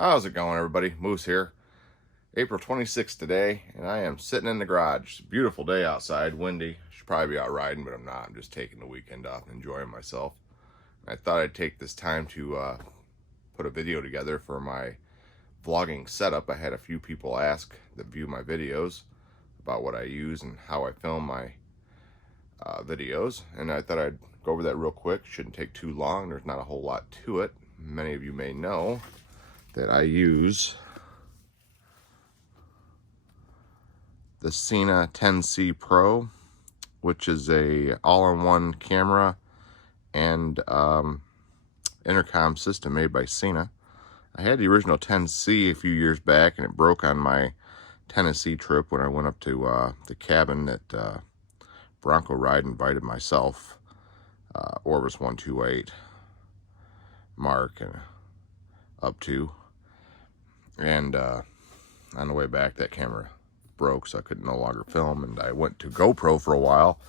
How's it going, everybody? Moose here. April 26th today, and I am sitting in the garage. It's a beautiful day outside, windy. Should probably be out riding, but I'm not. I'm just taking the weekend off and enjoying myself. And I thought I'd take this time to put a video together for my vlogging setup. I had a few people ask that view my videos about what I use and how I film my videos, and I thought I'd go over that real quick. Shouldn't take too long. There's not a whole lot to it. Many of you may know that I use the Sena 10C Pro, which is a all-in-one camera and intercom system made by Sena. I had the original 10C a few years back, and it broke on my Tennessee trip when I went up to the cabin that Bronco Ride invited myself, Orvis 128, Mark, and up to. And on the way back, that camera broke, so I could no longer film, and I went to GoPro for a while,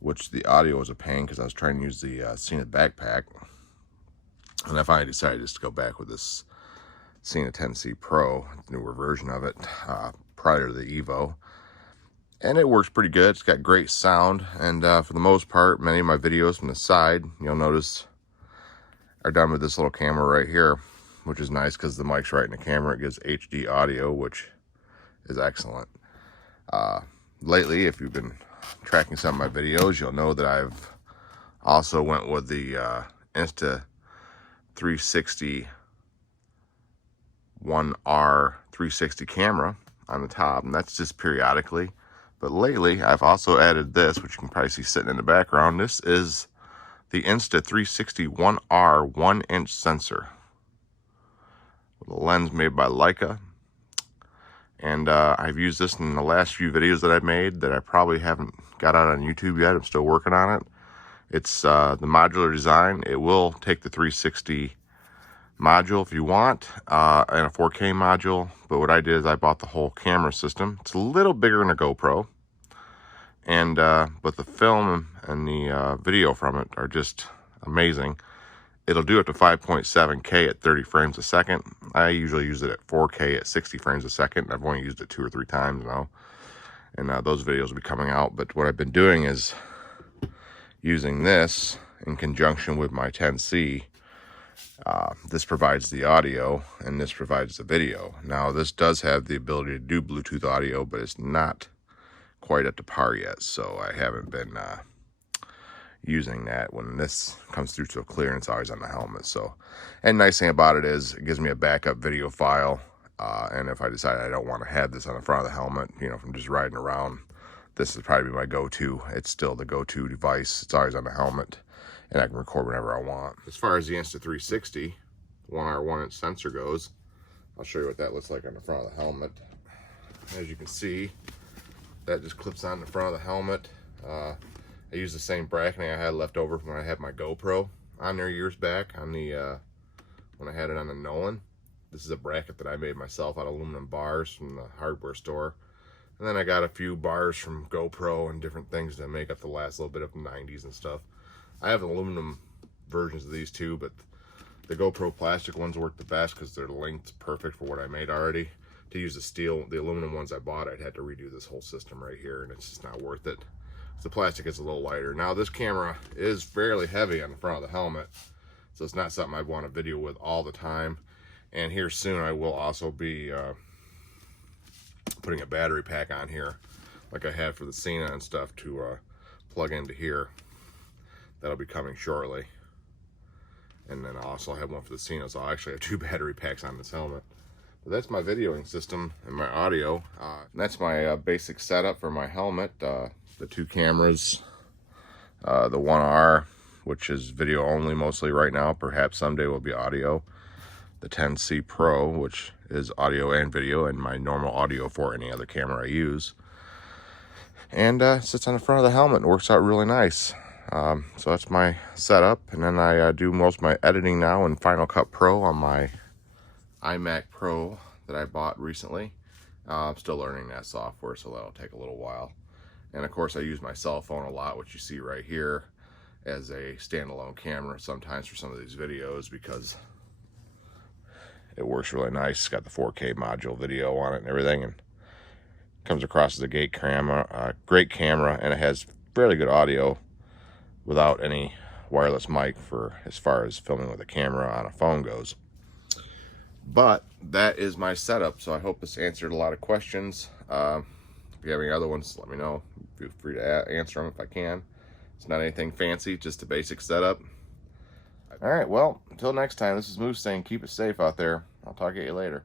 which the audio was a pain because I was trying to use the Sena backpack, and I finally decided just to go back with this Sena 10C Pro, newer version of it, prior to the Evo, and it works pretty good. It's got great sound, and for the most part, many of my videos from the side, you'll notice, are done with this little camera right here, which is nice because the mic's right in the camera. It gives HD audio, which is excellent. Lately, if you've been tracking some of my videos, you'll know that I've also went with the Insta360 1R 360 camera on the top, and that's just periodically. But lately, I've also added this, which you can probably see sitting in the background. This is the Insta360 1R 1-inch sensor with a lens made by Leica. And I've used this in the last few videos that I've made that I probably haven't got out on YouTube yet. I'm still working on it. It's the modular design. It will take the 360 module if you want, and a 4K module. But what I did is I bought the whole camera system. It's a little bigger than a GoPro. And but the film and the video from it are just amazing. It'll do up to 5.7K at 30 frames a second. I usually use it at 4K at 60 frames a second. I've only used it 2 or 3 times now, and those videos will be coming out. But what I've been doing is using this in conjunction with my 10C. This provides the audio, and this provides the video. Now, this does have the ability to do Bluetooth audio, but it's not quite up to par yet, so I haven't been using that. When this comes through to a clear, and it's always on the helmet. So, and nice thing about it is it gives me a backup video file, and if I decide I don't want to have this on the front of the helmet, you know, from just riding around, this is probably my go-to. It's still the go-to device. It's always on the helmet, and I can record whenever I want. As far as the Insta360 1R 1-inch sensor goes, I'll show you what that looks like on the front of the helmet. As you can see, that just clips on the front of the helmet. I use the same bracketing I had left over from when I had my GoPro on there years back on the when I had it on the Nolan. This is a bracket that I made myself out of aluminum bars from the hardware store. And then I got a few bars from GoPro and different things to make up the last little bit of the 90s and stuff. I have aluminum versions of these too, but the GoPro plastic ones work the best because their length's perfect for what I made already. To use the aluminum ones I bought, I'd had to redo this whole system right here, and it's just not worth it. The plastic is a little lighter. Now, this camera is fairly heavy on the front of the helmet, so it's not something I'd want to video with all the time. And here soon I will also be putting a battery pack on here, like I had for the Sena and stuff, to plug into here. That'll be coming shortly. And then I'll also have one for the Sena, so I'll actually have 2 battery packs on this helmet. But that's my videoing system and my audio. That's my basic setup for my helmet. The 2 cameras, the 1R, which is video only mostly right now. Perhaps someday will be audio. The 10C Pro, which is audio and video, and my normal audio for any other camera I use. And sits on the front of the helmet and works out really nice. So that's my setup. And then I do most of my editing now in Final Cut Pro on my iMac Pro that I bought recently. I'm still learning that software, so that'll take a little while. And of course I use my cell phone a lot, which you see right here, as a standalone camera sometimes for some of these videos, because It works really nice. It's got the 4K module video on it and everything, and comes across as a great camera, and it has fairly good audio without any wireless mic for as far as filming with a camera on a phone goes. But that is my setup, so I hope this answered a lot of questions. If you have any other ones, let me know. Feel free to answer them if I can. It's not anything fancy, just a basic setup. All right, well, until next time, this is Moose saying keep it safe out there. I'll talk to you later.